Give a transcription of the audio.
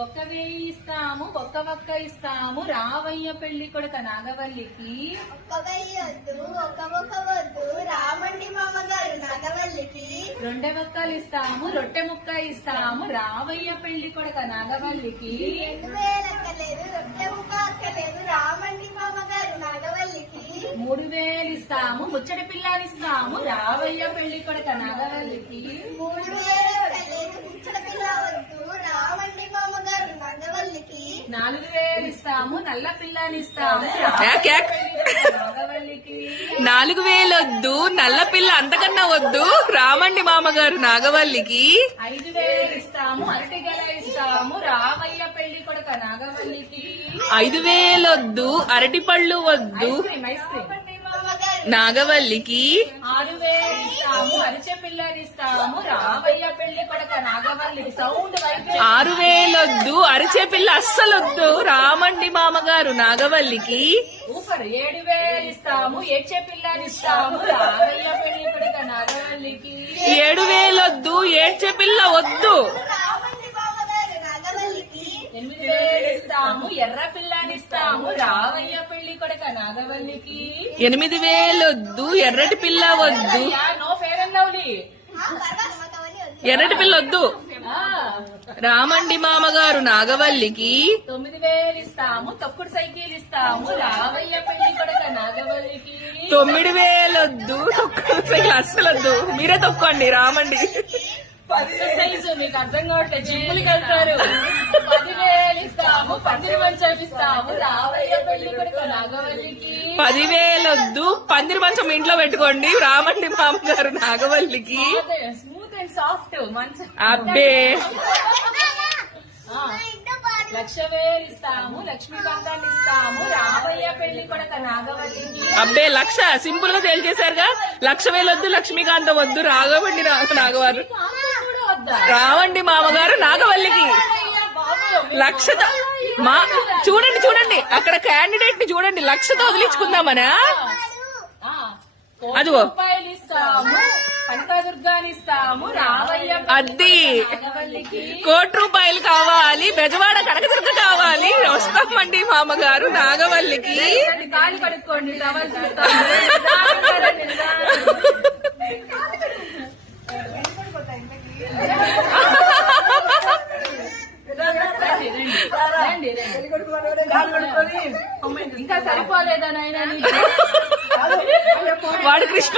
ఒక్క వేయి ఇస్తాము ఒక్క ఇస్తాము రావయ్య పెళ్లి కొడుక నాగవల్లికి. ఒక్క వెయ్యి వద్దు ఒక్క వద్దు రామండి మామగారు నాగవల్లికి. రొట్టె ముక్కలు ఇస్తాము రొట్టె ముక్క ఇస్తాము రావయ్య పెళ్లి కొడుక నాగవల్లికి. 2000 అక్కలేదు రొట్టె ముక్క అక్కలేదు రామండి మామగారు నాగవల్లికి. 3000 ఇస్తాము ముచ్చటి పిల్లానిస్తాము రావయ్య పెళ్లి కొడుక నాగవల్లికి. 3000 అక్కలేదు ముచ్చట పిల్ల వద్దు రామండి మామగారు నాగవల్లికి. 4000 ఇస్తాము నల్ల పిల్లానిస్తాము నాగవల్లికి. 4000 వద్దు నల్ల పిల్ల అంతకన్నా వద్దు రామండి మామగారు నాగవల్లికి. 5000 ఇస్తాము అరటిగల ఇస్తాము రావయ్య పెళ్లి కొడుక నాగవల్లికి. 5000 వద్దు అరటి పళ్ళు వద్దు ఐస్ క్రీమ్ నాగవల్లికి. 6000 ఇస్తాము అరిచె పిల్లనిస్తాము రావయ్య పెళ్లి కొడుక నాగవల్లికి. సౌండ్ 6000 వద్దు అరిచే పిల్ల అస్సలొద్దు రామండి మామగారు నాగవల్లికి. ఊపర్ 7000 ఇస్తాము ఏడ్చే పిల్లనిస్తాము రావయ్య పెళ్లి కొడుక నాగవల్లికి. 7000 వద్దు ఏడ్చే పిల్ల వద్దు రామండి మామగారు నాగవల్లికి. 8000 ఇస్తాము ఎర్ర పిల్లనిస్తాము రావయ్య పెళ్లి కొడుక నాగవల్లికి. 8000 వద్దు ఎర్రటి పిల్ల వద్దు నో ఫేర్ అండ్ లవ్లీ. పర్వాలేదు మాకు అవన్నీ వద్దు. ఎర్రటి పిల్ల వద్దు రామండి మామగారు నాగవల్లికి. 9000 ఇస్తాము తొక్కుడు సైకిల్ ఇస్తాము రావయ్య పెళ్లి కొడుక నాగవల్లికి. 9000 వద్దు అస్సలొద్దు మీరే తొక్కండి రామండి. ఎక్సర్సైజ్ మీకు అర్థం కావట్లేదు జిమ్ములకి వెళ్తారు. 10,000 ఇస్తాము పందిరి మంచం ఇస్తాము రావయ్య పెళ్లి కొడుక నాగవల్లికి. 10,000 వద్దు పందిరి మంచం ఇంట్లో పెట్టుకోండి రామండి మామగారు నాగవల్లికి. స్మూత్ అండ్ సాఫ్ట్ మంచి అబ్బే 1,00,000 ఇస్తాము లక్ష్మీకాంతాన్ని ఇస్తాము రావయ్య పెళ్లి కొడుక నాగవల్లికి. అబ్బే 1,00,000 సింపుల్ గా తేల్చేశారుగా. 1,00,000 వద్దు లక్ష్మీకాంతం వద్దు రాఘవండి నాగవారు కూడా వద్దా రావండి మామగారు నాగవల్లికి. 1,00,000తో మా చూడండి అక్కడ క్యాండిడేట్ ని చూడండి 1,00,000తో వదిలించుకుందామనా. అదిగో. రూపాయలు ఇస్తాము కనకదుర్గాని ఇస్తాము రావయ్య అది నాగవల్లికి. 1,00,00,000 రూపాయలు కావాలి బెజవాడ కనకదుర్గ కావాలి వస్తామండి మామగారు నాగవల్లికి. కాళ్ళు కడుక్కోండి టవల్ చూస్తాము.